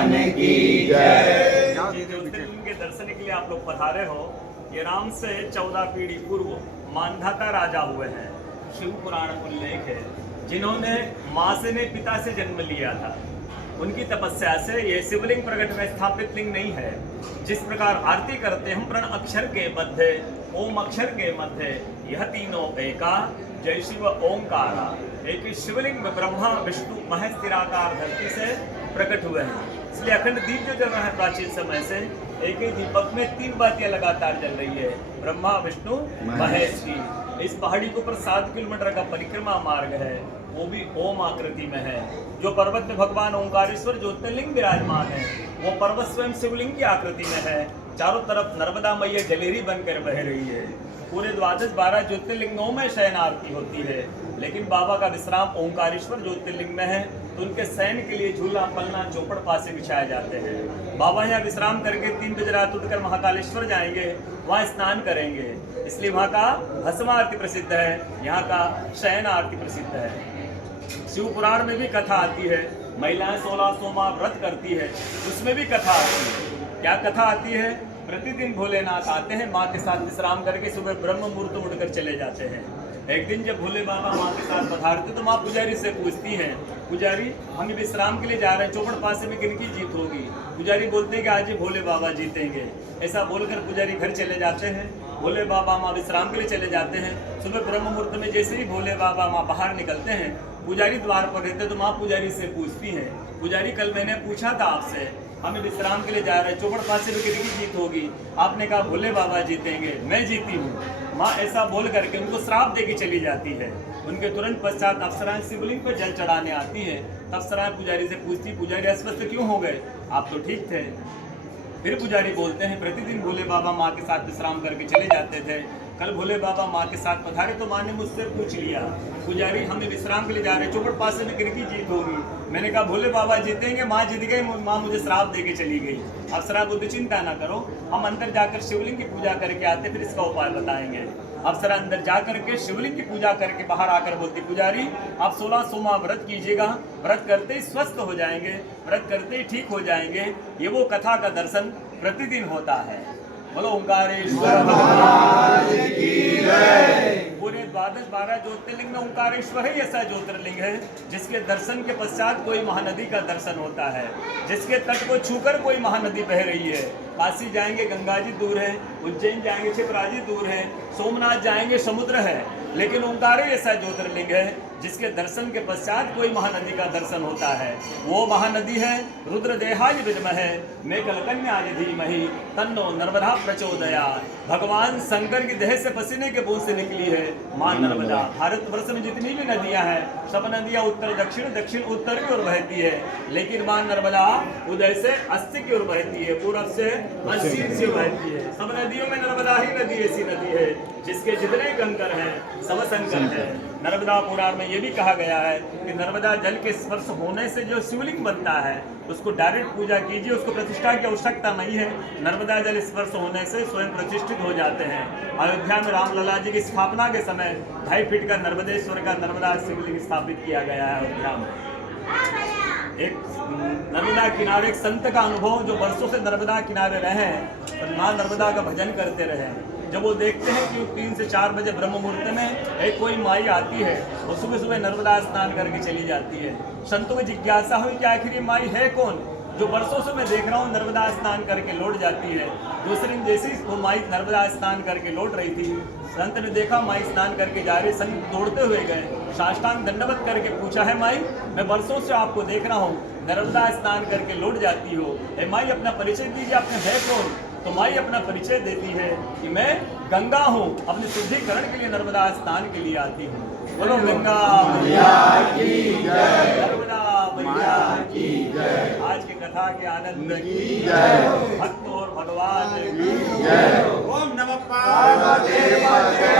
भगवान की जय। ज्योतिर्लिंग के दर्शन के लिए आप लोग पधारे हो। ये राम से 14 पीढ़ी पूर्व मांधाता राजा हुए हैं, शिव पुराण में उल्लेख है, जिन्होंने माँ से ने पिता से जन्म लिया था। उनकी तपस्या से ये शिवलिंग प्रकट में स्थापित लिंग नहीं है। जिस प्रकार आरती करते हम प्रण अक्षर के मध्य, ओम अक्षर के मध्य, यह तीनों एका, जय शिव ओंकारा। एक ही शिवलिंग में ब्रह्मा विष्णु महेश निराकार धरती से प्रकट हुए हैं। इसलिए अखंड दीप जो जल रहा है प्राचीन समय से, एक ही दीपक में 3 बातियां लगातार जल रही है, ब्रह्मा विष्णु महेश की। इस पहाड़ी के ऊपर 7 किलोमीटर का परिक्रमा मार्ग है, वो भी ओम आकृति में है। जो पर्वत में भगवान ओंकारेश्वर ज्योतिर्लिंग विराजमान है, वो पर्वत स्वयं शिवलिंग की आकृति में है। चारों तरफ नर्मदा मैया जलेरी बनकर बह रही है। पूरे 12 ज्योतिर्लिंगों में शयन आरती होती है, लेकिन बाबा का विश्राम ओंकारेश्वर ज्योतिर्लिंग में है, तो उनके शयन के लिए झूला पलना चौपड़ पासे बिछाए जाते हैं। बाबा यहाँ विश्राम करके 3 बजे रात उठकर महाकालेश्वर जाएंगे, वहाँ स्नान करेंगे, इसलिए वहाँ का भस्म आरती प्रसिद्ध है, यहाँ का शयन आरती प्रसिद्ध है। शिव पुराण में भी कथा आती है, महिलाएं 16 सोमवार व्रत करती है, उसमें भी कथा आती है। क्या कथा आती है? प्रतिदिन भोलेनाथ आते हैं, माँ के साथ विश्राम करके सुबह ब्रह्म मुहूर्त उठकर चले जाते हैं। एक दिन जब भोले बाबा माँ के साथ पधारते तो माँ पुजारी से पूछती हैं, पुजारी हम विश्राम के लिए जा रहे हैं, चौपड़ पासे में किनकी जीत होगी? पुजारी बोलते हैं कि आज ही भोले बाबा जीतेंगे। ऐसा बोलकर पुजारी घर चले जाते हैं। भोले बाबा माँ विश्राम के लिए चले जाते हैं। सुबह ब्रह्म मुहूर्त में जैसे ही भोले बाबा माँ बाहर निकलते हैं, पुजारी द्वार पर रहते तो माँ पुजारी से पूछती हैं, पुजारी कल मैंने पूछा था आपसे, हमें विश्राम के लिए जा रहे हैं, चौपड़ पासे में किसकी जीत होगी? आपने कहा भोले बाबा जीतेंगे, मैं जीती हूँ। माँ ऐसा बोल करके उनको श्राप दे के चली जाती है। उनके तुरंत पश्चात अप्सराएं शिवलिंग पर जल चढ़ाने आती है। अप्सराएं पुजारी से पूछती, पुजारी अस्वस्थ क्यों हो गए? आप तो ठीक थे। फिर पुजारी बोलते हैं, प्रतिदिन भोले बाबा माँ के साथ विश्राम करके चले जाते थे, कल भोले बाबा माँ के साथ पधारे तो माँ ने मुझसे पूछ लिया, पुजारी हमें विश्राम के लिए जा रहे हैं, चौपड़ पासे में किनकी जीत होगी? मैंने कहा भोले बाबा जीतेंगे, माँ जीत गई, माँ मुझे श्राप दे के चली गई। अप्सरा बुद्ध चिंता ना करो, हम अंदर जाकर शिवलिंग की पूजा करके आते, फिर इसका उपाय बताएंगे। अप्सरा अंदर जा करके शिवलिंग की पूजा करके बाहर आकर बोलती, पुजारी आप 16 सोमवार व्रत कीजिएगा, व्रत करते ही स्वस्थ हो जाएंगे, व्रत करते ही ठीक हो जाएंगे। ये वो कथा का दर्शन प्रतिदिन होता है। बोलो ओंकारेश्वर भगवान की जय। पूरे 12 ज्योतिर्लिंग में ओंकारेश्वर ही ऐसा ज्योतिर्लिंग है जिसके दर्शन के पश्चात कोई महानदी का दर्शन होता है, जिसके तट को छूकर कोई महानदी बह रही है। काशी जाएंगे गंगा जी दूर है, उज्जैन जाएंगे क्षिप्रा जी दूर है, सोमनाथ जाएंगे समुद्र है, लेकिन ओंकार ही ऐसा ज्योतिर्लिंग है जिसके दर्शन के पश्चात कोई महानदी का दर्शन होता है। वो महानदी है रुद्रदेहाय विद्महे मैं कलकन्या धीमहि तन्नो नर्मदा प्रचोदयात्। भगवान शंकर की देह से पसीने के बूंद से निकली है माँ नर्मदा। भारतवर्ष में जितनी भी नदियां हैं, सब नदियां उत्तर दक्षिण दक्षिण उत्तर की ओर बहती है, लेकिन माँ नर्मदा उदय से अस्सी की ओर बहती है, पूरब से पश्चिम से बहती है। सब नदियों में नर्मदा ही नदी ऐसी नदी है जिसके जितने कंकर हैं सब शंकर है। नर्मदा पुराण में ये भी कहा गया है कि नर्मदा जल के स्पर्श होने से जो शिवलिंग बनता है उसको डायरेक्ट पूजा कीजिए, उसको प्रतिष्ठा की आवश्यकता नहीं है। नर्मदा जल स्पर्श होने से स्वयं प्रतिष्ठित हो जाते हैं। अयोध्या में रामलला जी की स्थापना के समय 2.5 फीट का नर्मदेश्वर का नर्मदा शिवलिंग स्थापित किया गया है अयोध्या में। एक नर्मदा किनारे एक संत का अनुभव, जो वर्षों से नर्मदा किनारे रहे और माँ नर्मदा का भजन करते रहे, जब वो देखते हैं कि 3 से 4 बजे ब्रह्म मुहूर्त में एक कोई माई आती है और सुबह सुबह नर्मदा स्नान करके चली जाती है। संतों की जिज्ञासा हुई कि आखिर ये माई है कौन जो वर्षों से मैं देख रहा हूँ नर्मदा स्नान करके लौट जाती है। दूसरे दिन जैसे ही वो माई नर्मदा स्नान करके लौट रही थी, संत ने देखा माई स्नान करके जा रही, संत दौड़ते हुए गए, साष्टांग दंडवत करके पूछा, है माई मैं वर्षों से आपको देख रहा हूँ, नर्मदा स्नान करके लौट जाती हो, माई अपना परिचय दीजिए, आपने है कौन? तो माई अपना परिचय देती है कि मैं गंगा हूँ, अपने शुद्धिकरण के लिए नर्मदा स्नान के लिए आती हूँ। बोलो गंगा मैया की जय, नर्मदा मैया की जय। आज की कथा के आनंद की जय, भक्त और भगवान की जय। ओम नमः पार्वती पते।